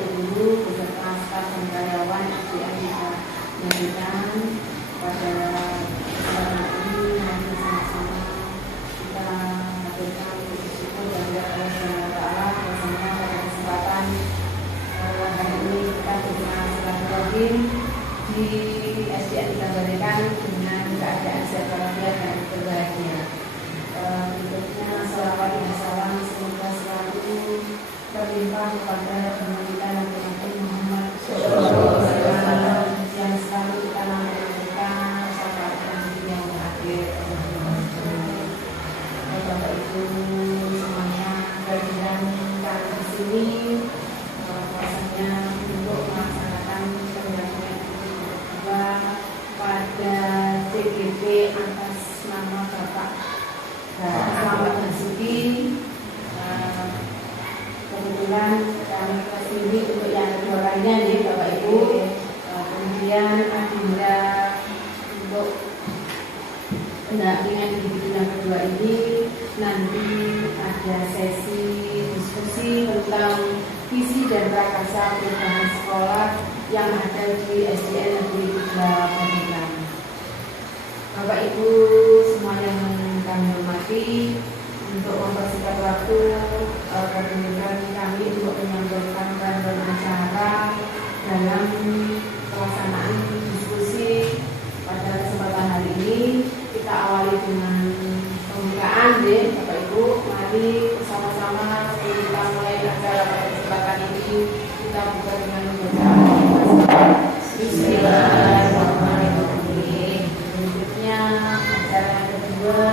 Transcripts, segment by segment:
Ibu Guru beserta staf dan karyawan SDN bisa menyampaikan pada kesempatan ini. Nanti sama-sama kita hadirkan bersyukur dan berdoa kepada Allah bahwasanya pada kesempatan hari ini kita bisa silaturahim di SDN kita berikan dengan keadaan sehat walafiat dan berbahagia. Berikutnya salawat dan salam semoga selalu terlimpah kepada Nabi kita Nabi Muhammad SAW yang selalu kita nantikan sampai nanti yang terakhir. Bapak Ibu semuanya kehadiran kami di sini bahwasanya untuk melaksanakan pendampingan kedua pada TGP atas nama Bapak Selamat Basuki. Kebetulan kami kesini untuk yang kedua kalinya nih Bapak Ibu. Kemudian agenda untuk pendampingan di yang kedua ini nanti ada sesi diskusi tentang visi dan prakarsa perubahan sekolah yang ada di SDN Negeri 3 Pemilihan. Bapak Ibu semua yang kami hormati, untuk mempersingkat waktu permintaan kami untuk menyampaikan bahan acara dalam pelaksanaan diskusi pada kesempatan hari ini. Kita awali dengan pembukaan deh Bapak Ibu. Mari bersama-sama sebelum kita mulai acara pada kesempatan ini kita buka dengan membaca Bismillahirrahmanirrahim. Berikutnya acara kedua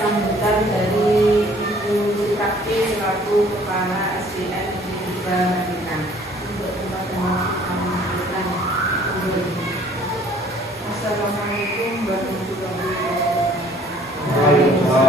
sambutan dari Ibu Sukati selaku Kepala SDN di 3 Pemilihan untuk kepada Assalamualaikum warahmatullahi wabarakatuh.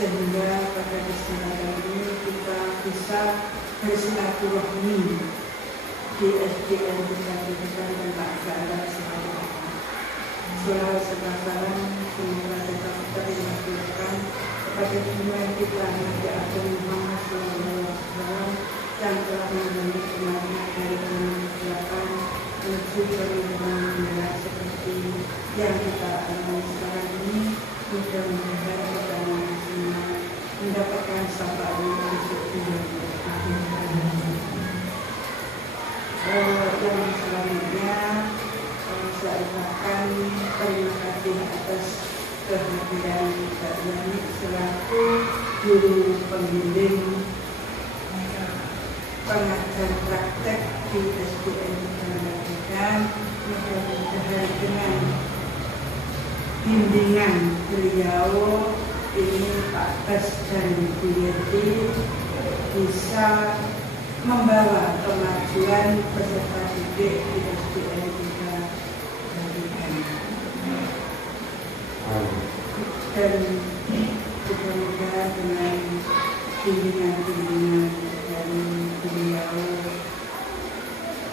Sehingga pada kesempatan ini kita bisa bersilaturahmi di SDN kita berikan dan keadaan semuanya. Selawat salam semoga tetap terlihatkan kepada semua kita Nabi Adam Muhammad SAW yang telah menjadi kematian dari kemanusiaan menuju kemuliaan seperti yang kita alami sekarang ini. Mudah-mudahan kita semua mendapatkan syafaat untuk dunia. Yang selanjutnya saya ucapkan terima kasih atas kehadiran kalian selaku guru pembimbing pengajar praktek di SDN Pendidikan. Mudah-mudahan dengan bimbingan beliau ini Pak Bas dan Bu Yeti bisa membawa kemajuan peserta didik di SDN kita dan mudah-mudahan dengan bimbingan dari beliau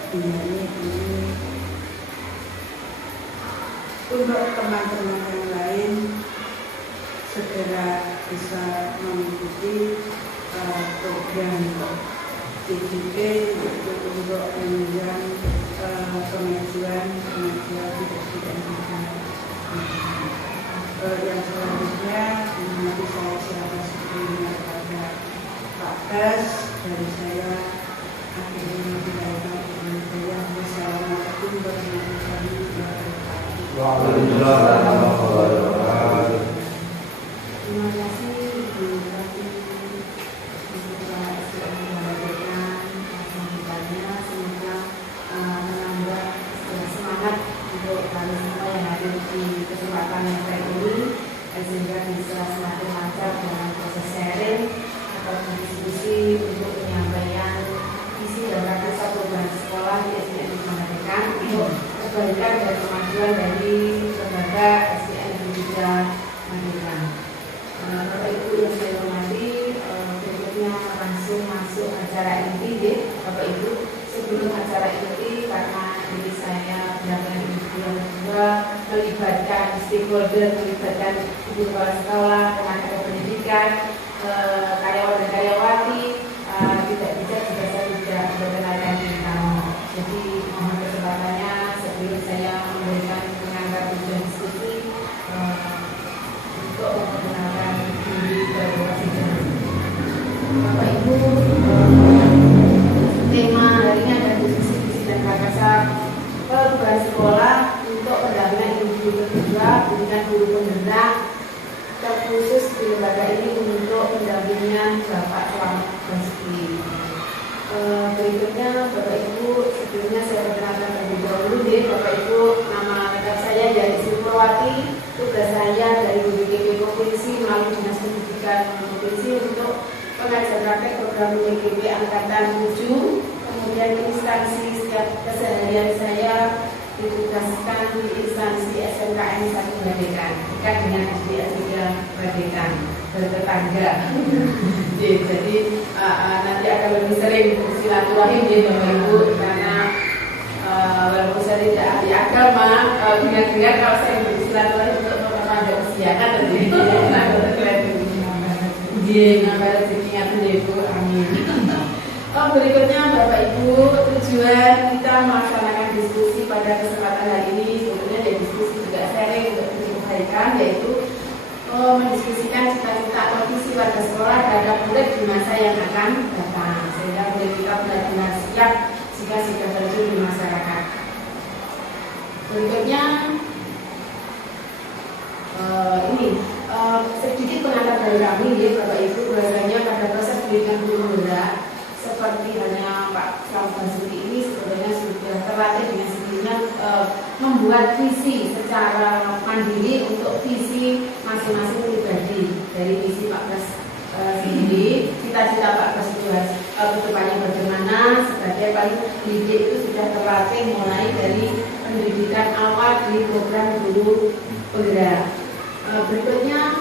ini untuk teman-teman yang lain segera bisa mengikuti program DJP untuk menunjang kemajuan di SDN kita. Yang selanjutnya nanti saya silakan sebelumnya kepada Pak Bas dari saya akhirnya dilakukan saya. Wassalamualaikum warahmatullahi wabarakatuh. bisa semakin lancar dengan proses sharing atau diskusi untuk penyampaian visi dan rangka program sekolah di SDN Merdeka untuk kebaikan dan kemajuan dari lembaga SDN Merdeka. Bapak Ibu yang saya hormati, berikutnya langsung masuk acara inti ya, Bapak Ibu. Sebelum acara inti, karena ini saya benar-benar yang kedua melibatkan stakeholder, melibatkan ibu kepala sekolah, tenaga pendidikan, karyawan dan karyawati, tidak bisa jika saya tidak berkenalan diri kamu. Jadi mohon kesempatannya sebelum saya memberikan pengantar tujuan diskusi untuk memperkenalkan diri Bapak Presiden. Bapak Ibu, tema hari ini adalah diskusi visi dan prakarsa perubahan sekolah untuk pendampingan individu kedua pendidikan guru penggerak, terkhusus di lembaga ini untuk pendampingan Bapak Selamat Basuki. Berikutnya Bapak Ibu, sebelumnya saya perkenalkan terlebih dahulu deh Bapak Ibu, nama lengkap saya Yani Silvawati, tugas saya dari BPKB Provinsi melalui Dinas Pendidikan Provinsi untuk pengajar praktek program BPKB Angkatan 7. Kemudian instansi setiap keseharian saya ditugaskan di instansi SMKN 1 Badekan, dekat dengan SDN 3 Badekan, bertetangga. Jadi nanti akan lebih sering silaturahim ya Bapak Ibu, karena walaupun saya tidak ahli agama, dengar-dengar kalau saya bersilaturahim untuk memperpanjang usia kan tentu nah nambah rezekinya tuh Ibu, amin. Berikutnya Bapak Ibu, tujuan kita melaksanakan diskusi pada kesempatan hari ini sebetulnya dari diskusi juga sharing untuk kebaikan, yaitu mendiskusikan cita-cita atau visi warga sekolah terhadap murid di masa yang akan datang, sehingga murid kita benar-benar siap jika sudah terjun di masyarakat. Berikutnya sedikit pengantar dari kami ya Bapak Ibu, bahwasanya pada proses pendidikan guru penggerak seperti hanya Pak Selamat Basuki ini sebenarnya sudah terlatih dengan sendirinya membuat visi secara mandiri untuk visi masing-masing pribadi. Dari visi Pak Pres sendiri, cita-cita Pak Pres itu kedepannya bagaimana, sebagai paling didik itu sudah terlatih mulai dari pendidikan awal di program guru penggerak. Berikutnya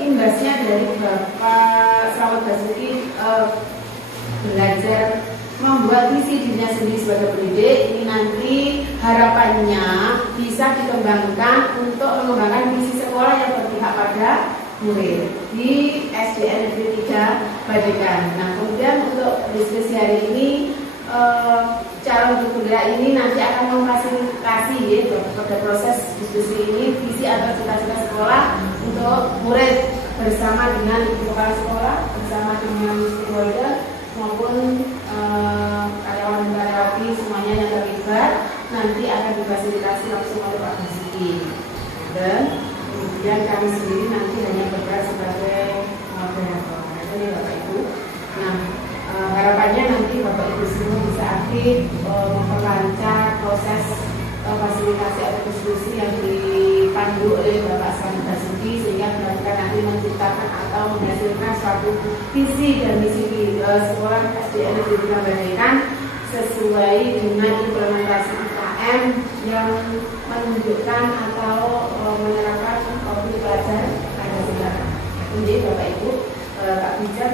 imbasnya dari Bapak Selamat Basuki belajar membuat visi dirinya sendiri sebagai pendidik. Ini nanti harapannya bisa dikembangkan untuk mengembangkan visi sekolah yang berpihak pada murid di SDN Negeri 3 Badekan. Nah, kemudian untuk diskusi hari ini cara untuk penggerak ini nanti akan memfasilitasi ya, pada proses diskusi ini visi atau cita-cita sekolah untuk murid bersama dengan ibu kepala sekolah, bersama dengan stakeholder maupun karyawan dan karyawati semuanya yang terlibat nanti akan difasilitasi langsung oleh Pak Basuki, dan kemudian kami sendiri nanti hanya bergerak sebagai moderator. Itu ya Bapak Ibu. Nah, harapannya nanti Bapak Ibu semua bisa aktif memperlancar proses fasilitasi atau diskusi yang dipandu oleh Bapak Selamat Basuki, sehingga benar-benar nanti menciptakan atau menghasilkan suatu visi dan misi sekolah SDN Negeri 3 Badekan sesuai dengan implementasi UKM yang menunjukkan atau menerapkan profil pelajar Pancasila. Jadi Bapak Ibu, Pak Bijak,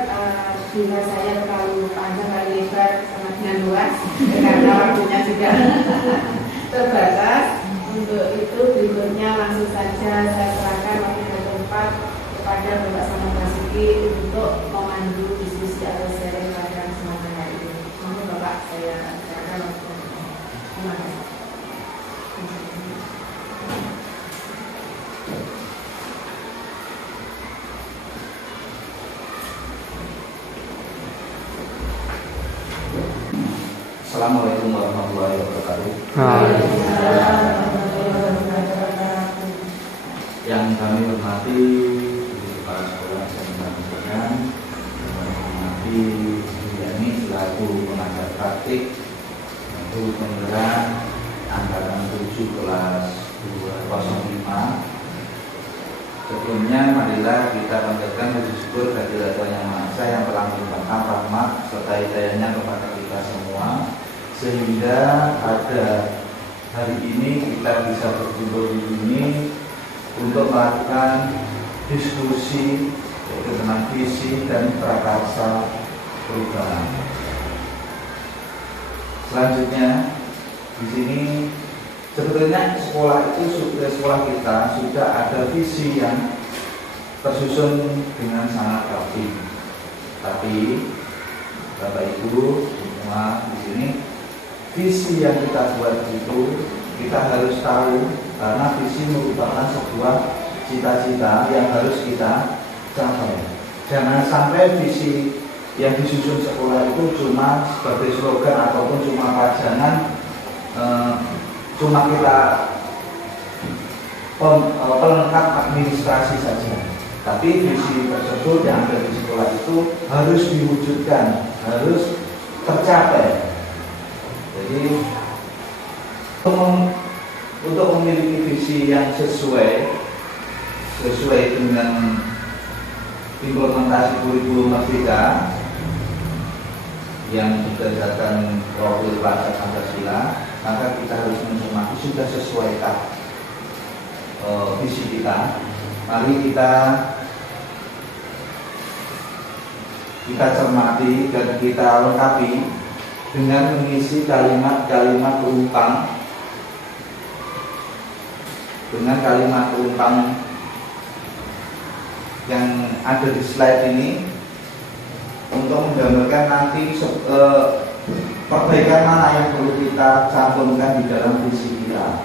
jumlah saya terlalu panjang kali lebar sama dengan luas karena waktunya juga terbatas. Untuk itu berikutnya langsung saja saya serahkan waktu dan tempat kepada Bapak Selamat Basuki untuk memandu diskusi atau sharing pada kesempatan hari ini. Mohon Bapak, saya serahkan waktu dan tempat. Terima kasih. Assalamualaikum warahmatullahi wabarakatuh. Yang kami hormati Ibu Kepala Sekolah SMK Badekan, yang kami hormati Ibu Yani selaku pengajar praktik guru penggerak angkatan 7 kelas 205, Sebelumnya, marilah kita panjatkan puji syukur kehadirat Tuhan Yang Maha Esa yang telah melimpahkan rahmat serta hidayahnya kepada kita semua, sehingga pada hari ini kita bisa berkumpul di sini untuk melakukan diskusi yaitu tentang visi dan prakarsa perubahan. Selanjutnya, di sini sebetulnya sekolah kita sudah ada visi yang tersusun dengan sangat rapi. Tapi Bapak Ibu semua di sini, visi yang kita buat itu kita harus tahu, karena visi merupakan sebuah cita-cita yang harus kita capai. Jangan sampai visi yang disusun sekolah itu cuma sebagai slogan ataupun cuma pajangan, cuma kita pelengkap administrasi saja. Tapi visi tersebut yang ada di sekolah itu harus diwujudkan, harus tercapai. Jadi untuk memiliki visi yang sesuai dengan implementasi kurikulum Merdeka yang berdasarkan profil pelajar Pancasila, maka kita harus mencermati sudah sesuaikah visi kita. Mari kita cermati dan kita lengkapi dengan mengisi kalimat-kalimat perumpang yang ada di slide ini, untuk menggambarkan nanti perbaikan mana yang perlu kita cantumkan di dalam visi kita.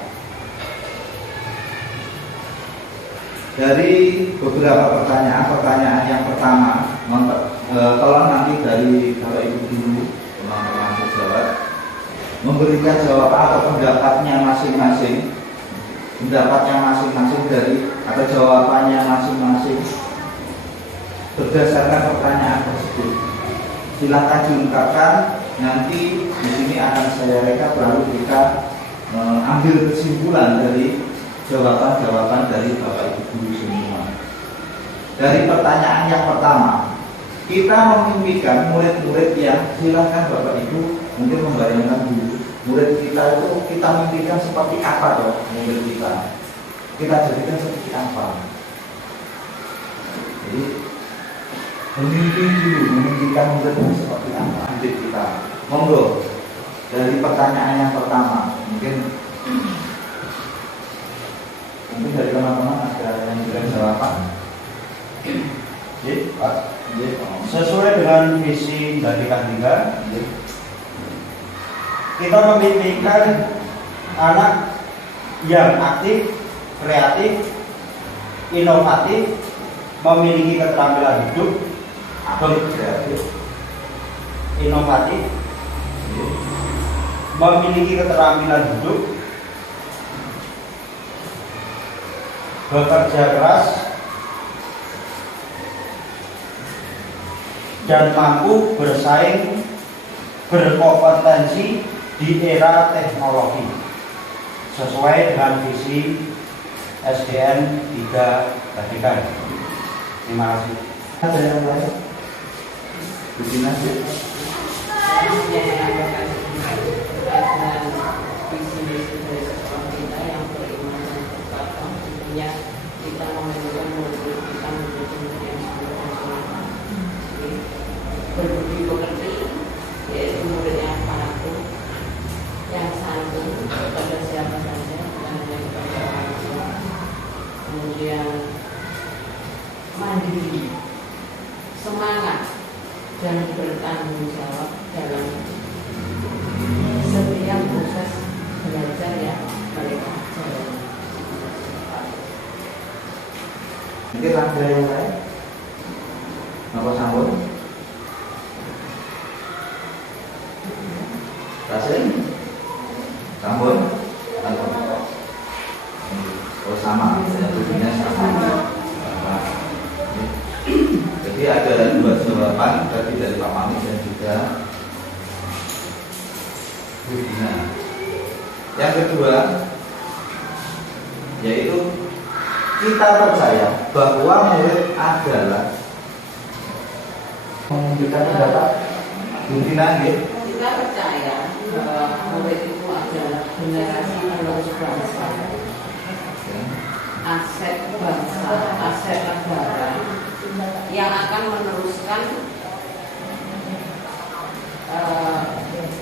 Dari beberapa pertanyaan yang pertama, tolong nanti dari Bapak Ibu dulu, teman-teman sejawat, memberikan jawaban atau pendapatnya masing-masing dari atau jawabannya masing-masing berdasarkan pertanyaan tersebut. Silakan diungkapkan, nanti di sini akan saya rekap, lalu kita ambil kesimpulan dari jawaban-jawaban dari Bapak Ibu guru semua. Dari pertanyaan yang pertama, kita memimpikan murid-murid yang, silakan Bapak Ibu mungkin membayangkan dulu, murid kita itu kita mimpikan seperti apa dong murid kita? Kita jadikan seperti apa? Jadi memimpikan murid seperti apa murid kita. Monggo, dari pertanyaan yang pertama, mungkin dari teman-teman ada yang bisa jawaban. Pak, sesuai dengan visi dari Kandika, kita memimpikan anak yang aktif, kreatif, inovatif, memiliki keterampilan hidup, kreatif, inovatif, memiliki keterampilan hidup, bekerja keras, dan mampu bersaing, berkompetensi di era teknologi sesuai dengan visi SDN 3 tadi kan. Terima kasih. Ada yang lain? Begini aja. Kita memerlukan murid kita menjadi murid yang berbudi pekerti, yaitu murid yang patuh, yang santun kepada siapa saja, bukan hanya kepada orang tua. Kemudian mandiri, semangat, dan bertanggung jawab dalam setiap proses belajar yang mereka jalani. Mungkin ada yang lain? Apa sambung? Kasih? Sambung? Oh sama, tujuannya sama. Jadi ada dua jawaban tadi dari Pak Mami dan juga Bu Dina. Yang kedua, yaitu kita percaya bahwa murid adalah memberikan pendapat pimpinan ya. Kita percaya bahwa murid itu adalah generasi penerus bangsa, aset bangsa, aset negara yang akan meneruskan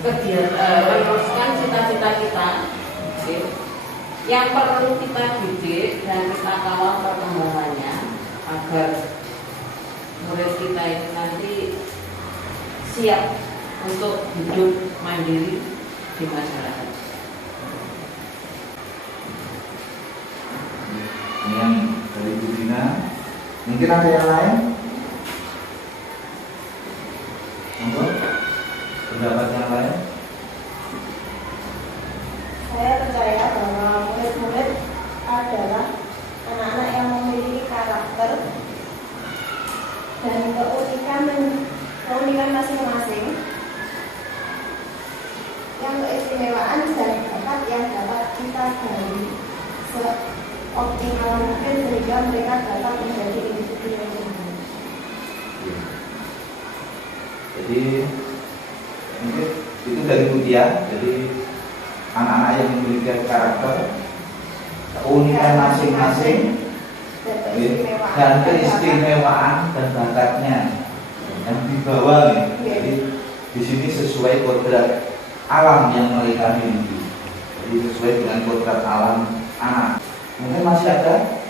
meneruskan cita-cita kita, yang perlu kita didik dan kita kawal perkembangannya agar murid kita itu nanti siap untuk hidup mandiri di masyarakat. Ini yang dari Bu Dina. Mungkin ada yang lain? Monggo. Pendapat yang lain? Saya percaya bahwa murid-murid adalah anak-anak yang memiliki karakter dan keunikan masing-masing, yang keistimewaan dan bakat yang dapat kita gali seoptimal mungkin sehingga mereka dapat menjadi individu yang sempurna. Jadi mungkin itu dari Mutia. Jadi anak-anak yang memiliki karakter, keunikan masing-masing, dan keistimewaan dan bakatnya yang dibawa nih. Jadi di sini sesuai kodrat alam yang mereka miliki. Jadi sesuai dengan kodrat alam anak. Mungkin masih ada?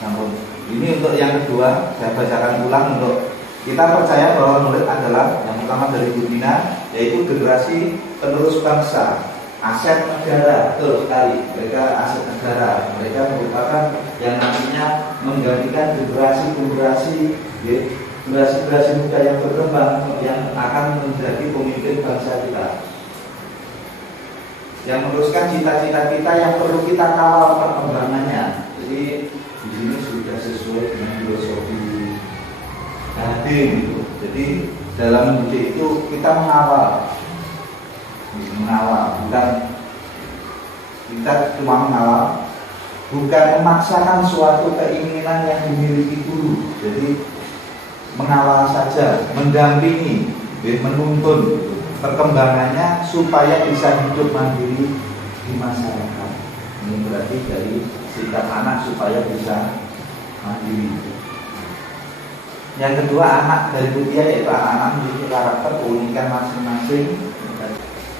Sampun. Ini untuk yang kedua, saya bacakan ulang untuk kita percaya bahwa murid adalah yang pertama dari Bu Dina, yaitu generasi penerus bangsa, aset negara. Betul sekali, mereka aset negara. Mereka merupakan yang nantinya menggantikan generasi muda yang berkembang, yang akan menjadi pemimpin bangsa kita, yang meneruskan cita-cita kita yang perlu kita kawal perkembangannya. Jadi di sini sudah sesuai dengan filosofi Gading gitu. Jadi dalam mendidik itu kita mengawal, bukan kita cuma mengawal, bukan memaksakan suatu keinginan yang dimiliki guru. Jadi mengawal saja, mendampingi, menuntun perkembangannya supaya bisa hidup mandiri di masyarakat. Ini berarti dari sikap anak supaya bisa mandiri. Yang kedua, anak dari Mutia, yaitu anak-anak memiliki karakter keunikan masing-masing.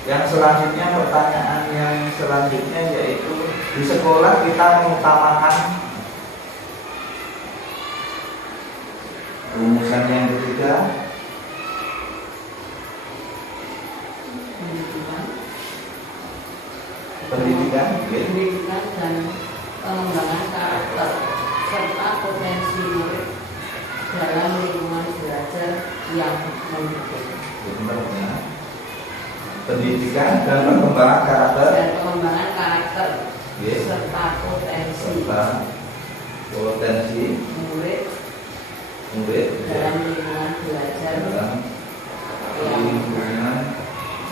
Yang selanjutnya, pertanyaan yang selanjutnya yaitu di sekolah kita mengutamakan rumusan yang ketiga, pendidikan dan pengembangan karakter serta potensi murid dalam lingkungan belajar yang mendukung. Pendidikan dan pengembangan karakter serta potensi murid dalam lingkungan belajar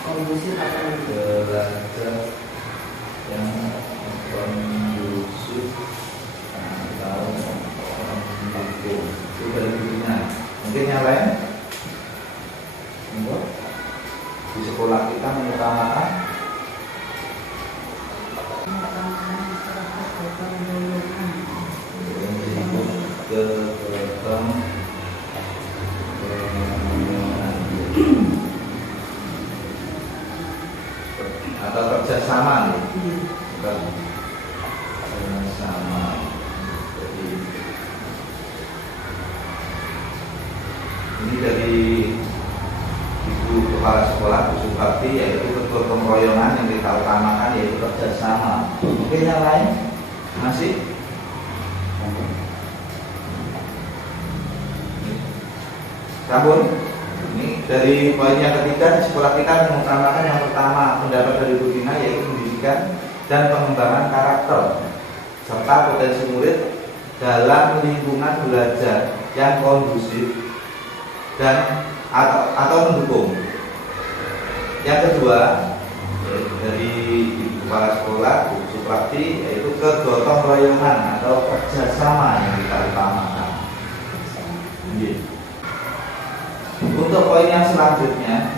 kondusif belajar yang kondusif atau mendukung. Itu dari dirinya. Mungkin yang lain? Di sekolah kita mengutamakan atau kerjasama nih, kerjasama. Jadi ini dari Ibu Kepala Sekolah Bu Suparti, yaitu gotong royongan yang kita utamakan yaitu kerjasama. Mungkin yang lain masih? Sampun. Ini dari poin yang ketiga, di sekolah kita mengutamakan yang pertama pendapat dari Bu Dina, yaitu pendidikan dan pengembangan karakter serta potensi murid dalam lingkungan belajar yang kondusif dan atau mendukung. Yang kedua, dari Ibu Kepala Sekolah Bu berarti yaitu kegotong royongan atau kerjasama yang kita utamakan. Untuk poin yang selanjutnya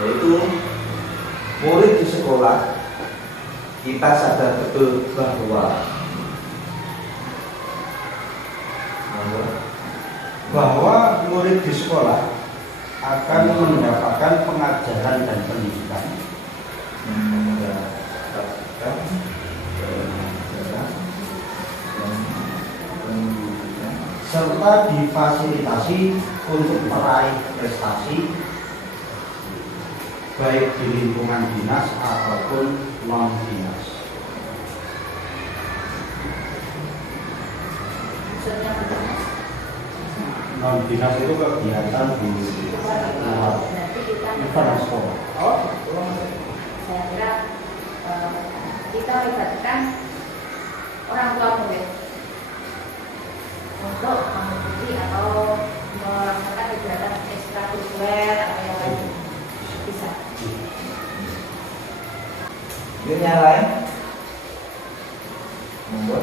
yaitu murid di sekolah kita sadar betul bahwa murid di sekolah akan mendapatkan pengajaran dan pendidikan serta difasilitasi untuk meraih prestasi baik di lingkungan dinas ataupun non dinas. Non dinas itu kegiatan di luar bukan sekolah. Oh, saya kira kita melibatkan orang tua murid untuk mengikuti atau melaksanakan kegiatan ekstrakurikuler atau yang lain bisa. Ini yang lain, monggo.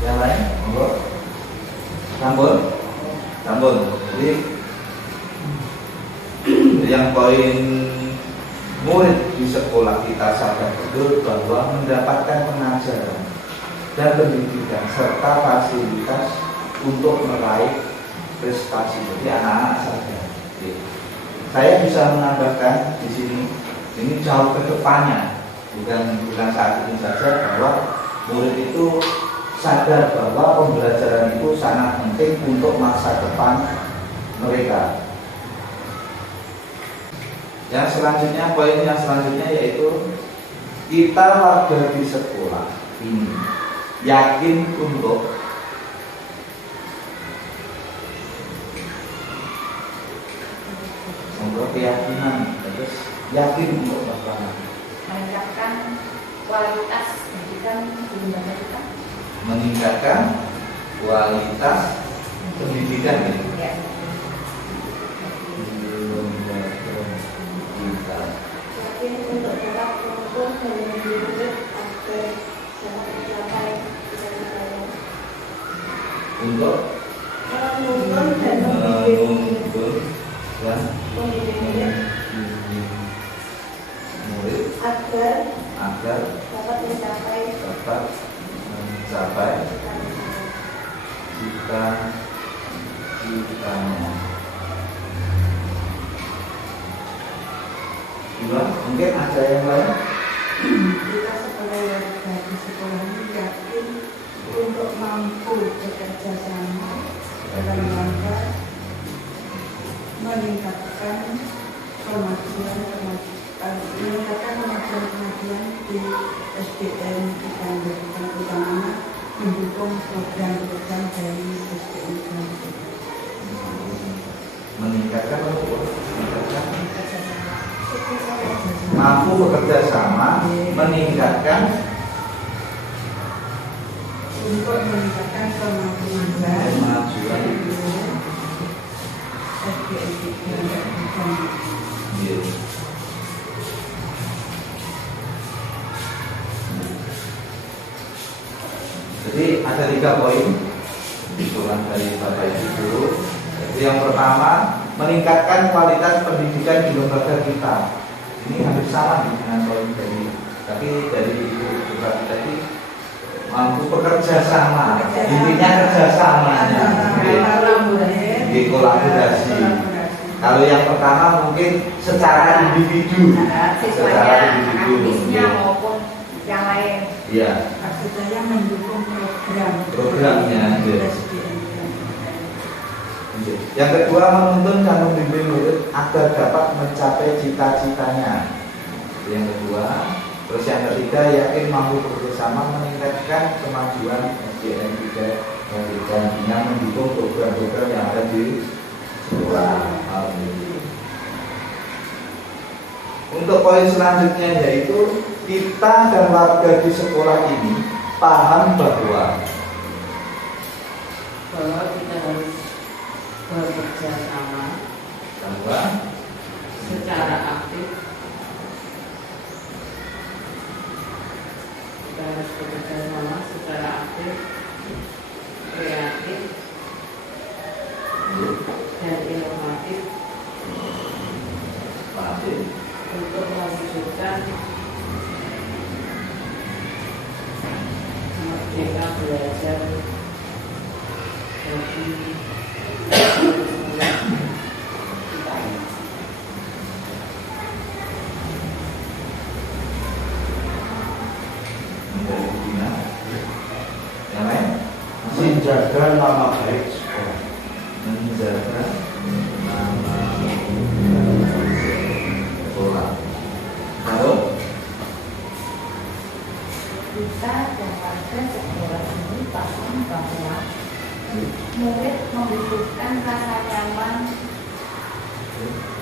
Yang lain, monggo. Sambung. Jadi yang poin murid di sekolah kita sadar betul bahwa mendapatkan pengajaran dan pendidikan serta fasilitas untuk meraih prestasi. Jadi anak-anak sadar. Saya bisa menambahkan di sini, ini jauh ke depannya, bukan saat ini saja, bahwa murid itu sadar bahwa pembelajaran itu sangat penting untuk masa depan mereka. Yang selanjutnya, poin yang selanjutnya yaitu kita warga di sekolah ini yakin untuk keyakinan, terus yakin untuk meningkatkan kualitas pendidikan di lembaga kita. Meningkatkan kualitas pendidikan Ya. Yakin untuk dapat menuntun dan mendidik agar dapat mencapai cita-citanya. Untuk Menuntun dan mendidik dan murid agar dapat mencapai cita-citanya. Mungkin ada yang lain? Kita sebagai warga di sekolah ini yakin untuk mampu bekerja sama dalam rangka meningkatkan kemajuan di SDN kita, terutama mendukung program-program dari SDN kita. Meningkatkan mampu bekerja sama, meningkatkan untuk meningkatkan kemajuan SDN kita. Jadi ada 3 poin usulan dari Bapak Ibu Guru. Jadi yang pertama, meningkatkan kualitas pendidikan di lembaga kita. Ini hampir sama dengan poin tapi dari Ibu Bupati tadi mampu bekerja sama. Intinya kerjasamanya, di kolaborasi. Kalau yang pertama mungkin secara individu, siswanya, akademiknya maupun yang lain. Iya. Maksud saya mendukung programnya. Yang kedua, menuntun dan membimbing murid agar dapat mencapai cita-citanya. Yang kedua, terus yang ketiga, yakin mampu bekerjasama meningkatkan kemajuan SDN 3 dan dengan mendukung program-program yang ada di sekolah. Untuk poin selanjutnya yaitu kita dan warga di sekolah ini paham bahwa kita harus bekerja sama secara aktif. Kita harus bekerja sama secara aktif, kreatif, dan inovatif untuk mewujudkan merdeka belajar bagi sekolah kita ini. Yang lain? Menjaga nama baik sekolah. Menjaga nama sekolah. Lalu Kita dan warga sekolah ini paham bahwa murid membutuhkan rasa nyaman,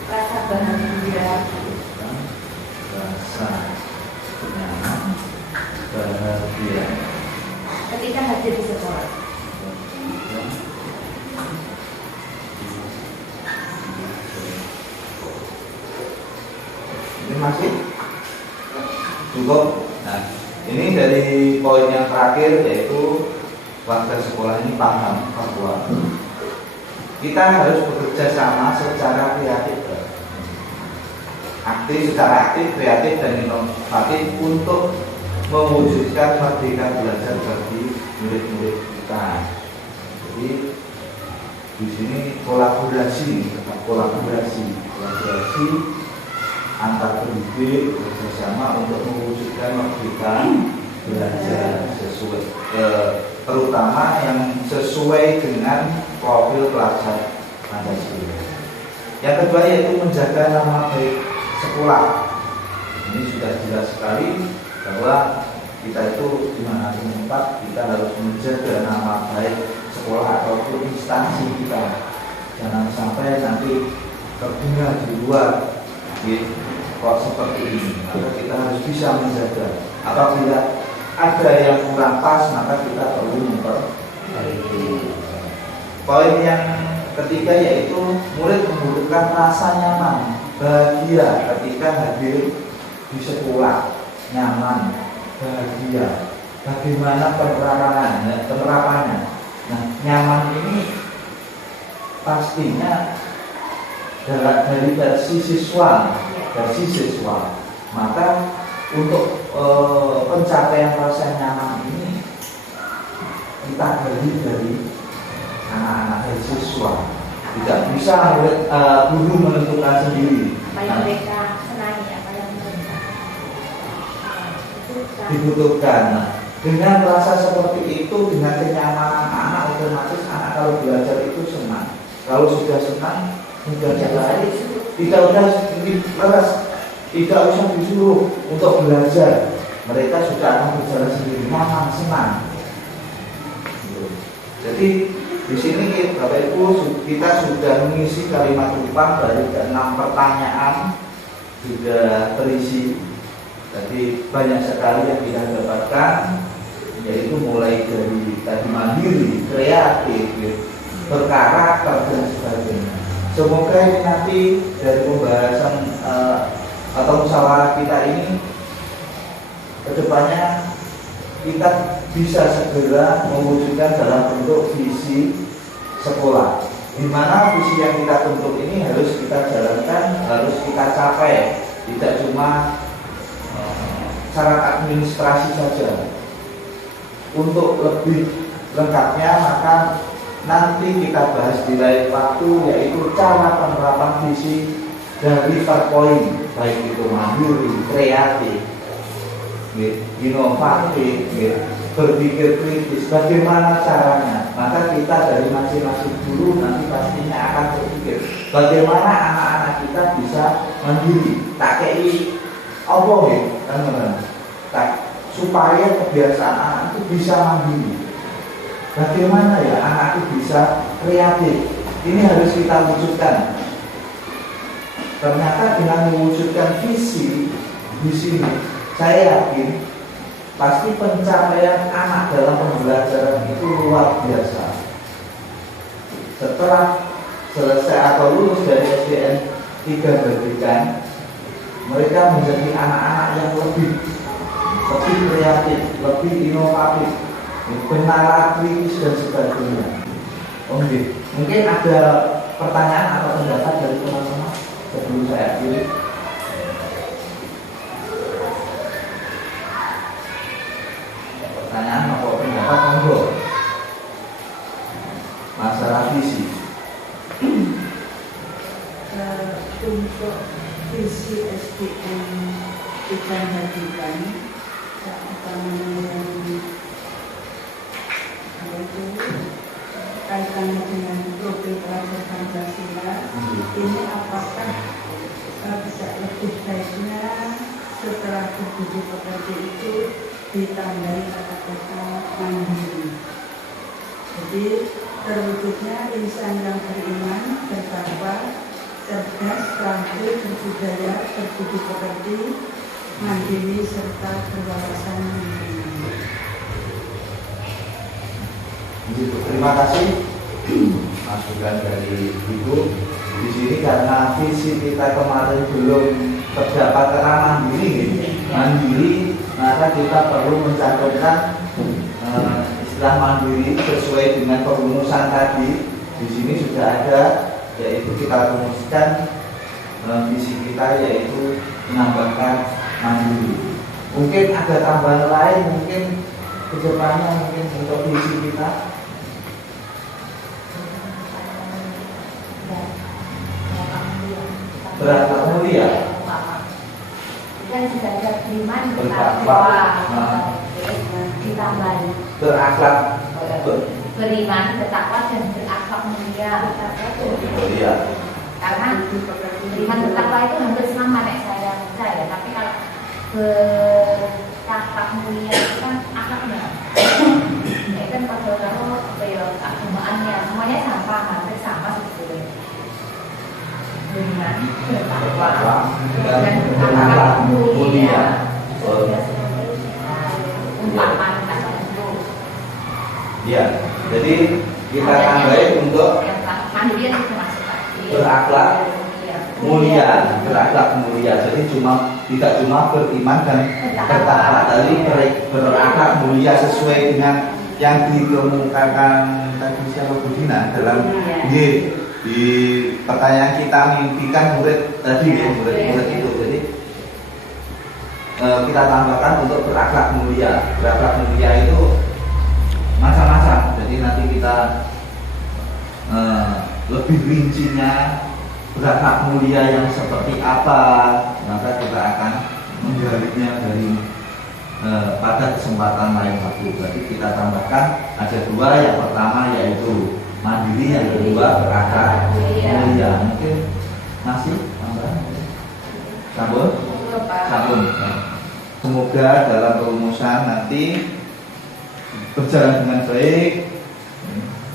rasa bahagia rasa nyaman, bahagia ketika hadir di sekolah. Ini masih cukup. Nah, ini dari poin yang terakhir, yaitu warga sekolah ini paham bahwa kita harus bekerja sama secara kreatif, secara aktif, kreatif, dan inovatif untuk mewujudkan merdeka belajar bagi murid-murid kita. Jadi di sini kolaborasi antar pendidik bersama untuk mewujudkan merdeka belajar sesuai, terutama yang sesuai dengan profil pelajar Pancasila. Yang kedua yaitu menjaga nama baik sekolah. Ini sudah jelas sekali bahwa kita itu dimanapun tempat kita harus menjaga nama baik sekolah ataupun instansi kita. Jangan sampai nanti terdengar di luar kok seperti ini. Maka kita harus bisa menjaga. Apabila ada yang kurang pas, maka kita perlu memperbaiki. Poin yang ketiga yaitu murid membutuhkan rasa nyaman, bahagia ketika hadir di sekolah. Nyaman, bahagia. Bagaimana penerapannya? Nah, nyaman ini pastinya dari versi siswa. Maka untuk pencapaian rasa nyaman ini kita dari anak-anak siswa. Tidak bisa guru menentukan sendiri. Apa yang mereka senangi, apa yang mereka dibutuhkan. Nah, dengan rasa seperti itu, dengan kenyamanan anak, otomatis anak kalau belajar itu senang. Kalau sudah senang, mudah jalan. Tidak usah disuruh untuk belajar. Mereka sudah akan berjalan sendiri, nyaman, senang. Jadi di sini Bapak Ibu kita sudah mengisi kalimat upah dari 6 pertanyaan sudah terisi. Jadi banyak sekali yang kita dapatkan, yaitu mulai dari tadi mandiri, kreatif, berkarakter dan sebagainya. Semoga ini nanti dari pembahasan atau musyawarah kita ini kedepannya kita bisa segera mewujudkan dalam bentuk visi sekolah, di mana visi yang kita bentuk ini harus kita jalankan, harus kita capai, tidak cuma syarat administrasi saja. Untuk lebih lengkapnya maka nanti kita bahas di lain waktu, yaitu cara penerapan visi dari 4 poin, baik itu mandiri, kreatif, inovatif, berpikir kritis. Bagaimana caranya? Maka kita dari masing-masing guru nanti pastinya akan berpikir bagaimana anak-anak kita bisa mandiri. Tak kei apa kan, supaya kebiasaan anak itu bisa mandiri. Bagaimana ya anak itu bisa kreatif? Ini harus kita wujudkan. Ternyata dengan mewujudkan visi di sini, saya yakin pasti pencapaian anak dalam pembelajaran itu luar biasa. Setelah selesai atau lulus dari SDN Tiga berikan mereka menjadi anak-anak yang lebih kreatif, lebih inovatif, benar kritis dan sebagainya. Oke, mungkin ada pertanyaan atau pendapat dari teman-teman sebelum saya akhiri. Pertanyaan atau pendapat, monggo. Masalah visi. Untuk visi SDM kita hadirkan yaitu kaitannya dengan Profil Pelajar Pancasila. Ini apakah bisa lebih baiknya setelah berbudi pekerti itu ditambahi kata-kata mandiri. Jadi terwujudnya insan yang beriman, bertakwa, cerdas, terampil, berbudaya, berbudi pekerti, mandiri serta berwawasan lingkungan. Terima kasih masukan dari Ibu. Di sini karena visi kita kemarin belum terdapat kata mandiri, maka kita perlu mencantumkan istilah mandiri sesuai dengan perumusan tadi. Di sini sudah ada, yaitu kita rumuskan visi kita yaitu menambahkan mandiri. Mungkin ada tambahan lain, mungkin kedepannya mungkin untuk visi kita. Berakhlak mulia. Dan juga ada beriman, bertakwa, ditambahi berakhlak beriman, bertakwa dan berakhlak mulia. mulia. Karena beriman bertakwa itu hampir sama nek saya percaya, tapi kalau berakhlak mulia itu kan akhlaknya. Itu kan kalau keagamaannya semuanya sama, hampir sama sebetulnya. Beriman bertakwa dan berakhlak mulia. Umpaman kata itu. Ya, jadi kita tambahin untuk mandiri itu termasuk berakhlak mulia, berakhlak mulia. Jadi tidak cuma beriman dan bertakwa, tapi berakhlak mulia sesuai dengan yang dikemukakan tadi siapa Budina dalam di pertanyaan kita mimpikan murid tadi ya, murid itu. Jadi kita tambahkan untuk berakhlak mulia. Berakhlak mulia itu macam-macam. Jadi nanti kita lebih rincinya berakhlak mulia yang seperti apa, maka kita akan menjalaninya dari pada kesempatan lain waktu. Jadi kita tambahkan ada dua. Yang pertama yaitu mandiri, yang kedua berakhlak mulia. Mungkin masih sambung. Semoga dalam perumusan nanti berjalan dengan baik,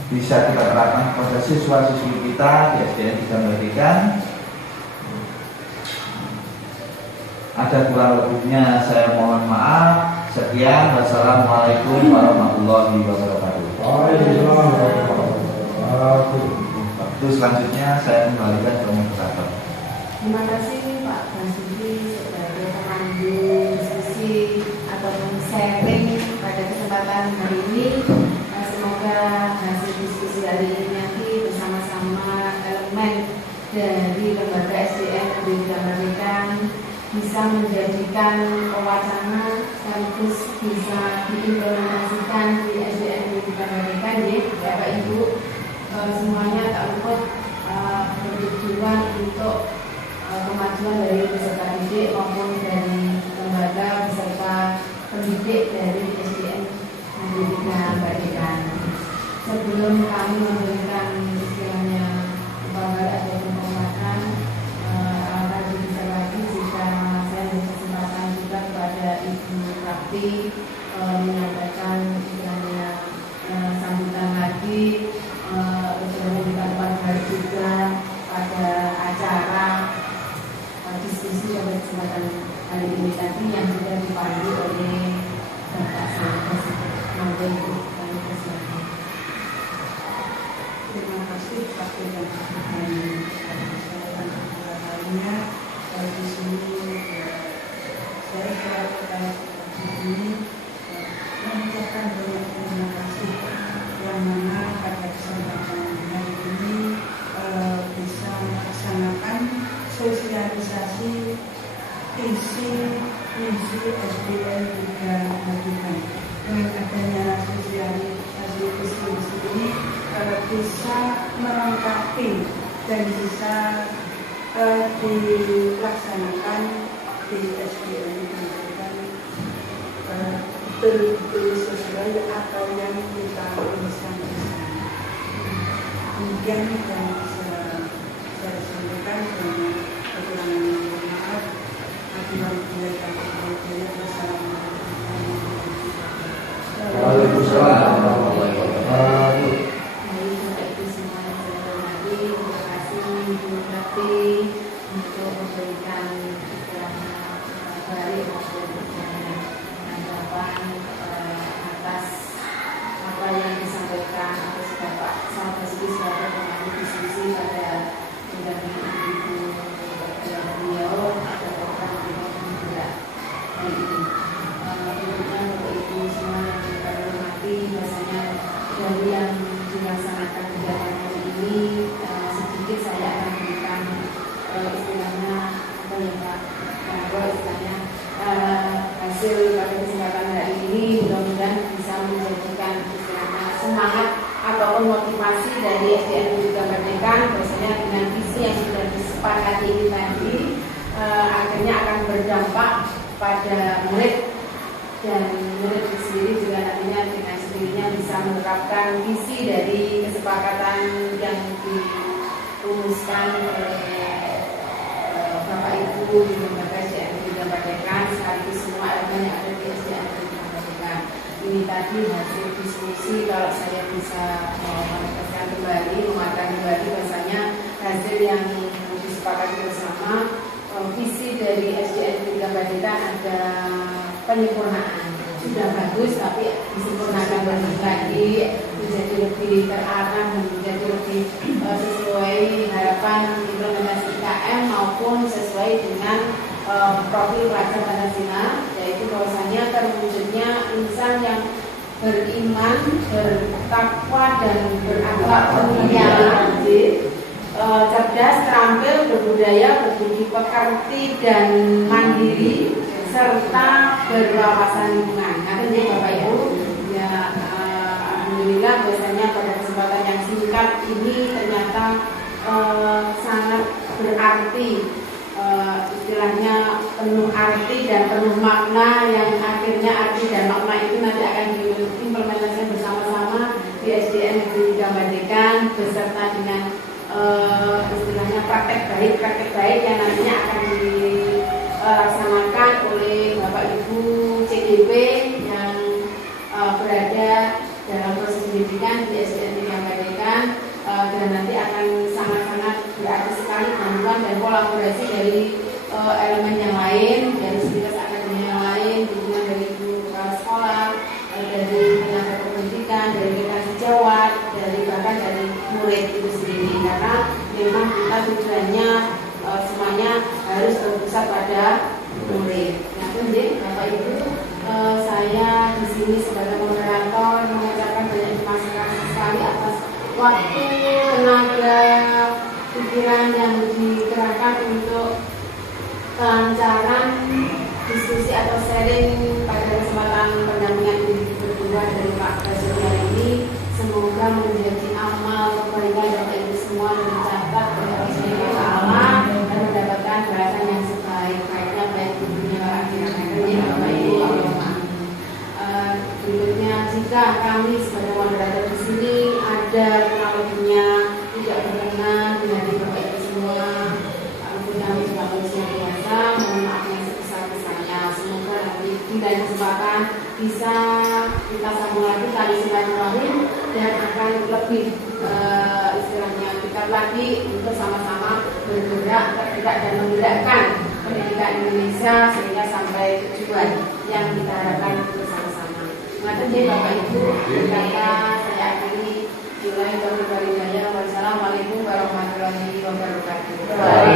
bisa kita terapkan pada siswa-siswi kita di SDN 3 Merdeka. Ada kurang lebihnya saya mohon maaf. Sekian, wassalamualaikum warahmatullahi wabarakatuh. Waktu selanjutnya saya kembalikan ke moderator. Terima kasih Pak Basuki sebagai pemandu diskusi ataupun sharing pada kesempatan hari ini. Semoga hasil diskusi hari ini nanti bersama-sama elemen dari lembaga SDN Negeri Merdeka bisa menjadikan wacana sekaligus bisa diimplementasikan di SDN Negeri Merdeka, ya Bapak Ibu semuanya tak luput bertujuan untuk kemajuan dari peserta didik maupun dari lembaga peserta pendidik dari SDN Negeri Merdeka. Sebelum kami memberikan istilahnya kabar ataupun penguatan, akan bisa lagi jika saya beri kesempatan juga kepada Ibu Prakti menyampaikan istilahnya sambutan lagi, memberikan kabar juga pada acara diskusi pada kesempatan hari ini tadi yang sudah dipandu oleh Bapak Sahabat. Terima kasih Pak Dewan. makanya di sini saya kira di sini mengucapkan banyak terima kasih yang mana pada kesempatan hari ini bisa melaksanakan sosialisasi visi misi SDN 3 Bagikan. Dengan adanya sosialisasi visi misi ini bisa melengkapi dan bisa dilaksanakan di SDN 3 betul-betul sesuai apa yang kita tuliskan di sana. Kemudian yang bisa saya sampaikan dengan kekurangan yang maaf. Waalaikumsalam warahmatullahi wabarakatuh. Terima kasih Ibu Rati untuk memberikan dari tanggapan atas apa yang disampaikan oleh Bapak Salvasi sebagai pengambil diskusi pada pendampingan Ibu beliau ada program juga hari ini. Tentunya Bapak Ibu semua yang kita hormati, biasanya dari yang dilaksanakan kegiatan hari ini sedikit saya akan berikan istilahnya apa ya Pak? Istilahnya hasil pada kesempatan hari ini mudah-mudahan bisa menjadikan istilahnya semangat ataupun motivasi dari SDN juga Bagikan biasanya dengan visi yang sudah disepakati ini tadi akhirnya akan berdampak pada murid dan murid sendiri juga nantinya dengan sendirinya bisa menerapkan visi dari kesepakatan yang dirumuskan oleh Bapak Ibu di lembaga SDN 3 Bagikan sekaligus semua elemen yang ada di SDN 3 Bagikan. Ini tadi hasil diskusi kalau saya bisa menegaskan kembali, mengatakan kembali bahasanya hasil yang disepakati bersama visi dari SDN 3 Bagikan ada penyempurnaan. Sudah bagus tapi disempurnakan lagi menjadi lebih terarah dan menjadi lebih sesuai harapan implementasi IKM maupun sesuai dengan profil pelajar Pancasila, yaitu bahwasanya terwujudnya insan yang beriman, bertakwa dan berakhlak mulia, cerdas, terampil, berbudaya, berbudi pekerti dan mandiri serta berwawasan lingkungan. Nanti Bapak Ibu ya alhamdulillah biasanya pada kesempatan yang singkat ini ternyata sangat berarti, istilahnya penuh arti dan penuh makna yang akhirnya arti dan makna itu nanti akan diimplementasikan bersama-sama di SDN 3 Bagikan beserta dengan istilahnya praktek baik yang nantinya akan dilaksanakan oleh Bapak Ibu CDP yang berada dalam proses pendidikan di SDN 3 Bagikan dan nanti akan sangat-sangat berarti sekali bantuan dan kolaborasi dari elemen yang lain, dari sivitas akademi yang lain, dukungan dari guru kepala sekolah, dari tenaga pendidikan, dari rekan sejawat, dari bahkan dari murid itu sendiri, karena memang kita tujuannya semuanya harus berpusat pada murid. Nah, kemudian Bapak Ibu, saya di sini sebagai moderator mengucapkan banyak terima kasih sekali atas waktu, tenaga, pikiran yang dikerahkan untuk kelancaran diskusi atau sharing pada kesempatan pendampingan individu berdua dari Pak Presiden hari ini. Semoga menjadi amal kebaikan Bapak Ibu semua dan dicatat oleh Allah dan mendapatkan balasan yang sebaik-baiknya baik di dunia dan akhirat. Bapak Ibu, berikutnya jika kami sebagai moderator di sini ada kurang lebihnya tidak berkenan dengan Bapak Ibu semua, kami juga manusia biasa, mohon maaf yang sebesar-besarnya. Semoga nanti di lain kesempatan bisa kita sambung lagi tali silaturahim dan akan lebih istilahnya dekat lagi untuk sama-sama bergerak dan menggerakkan pendidikan Indonesia sehingga sampai tujuan yang kita harapkan bersama-sama. Makasih Bapak Ibu, kata saya akhiri. Wassalamualaikum warahmatullahi wabarakatuh.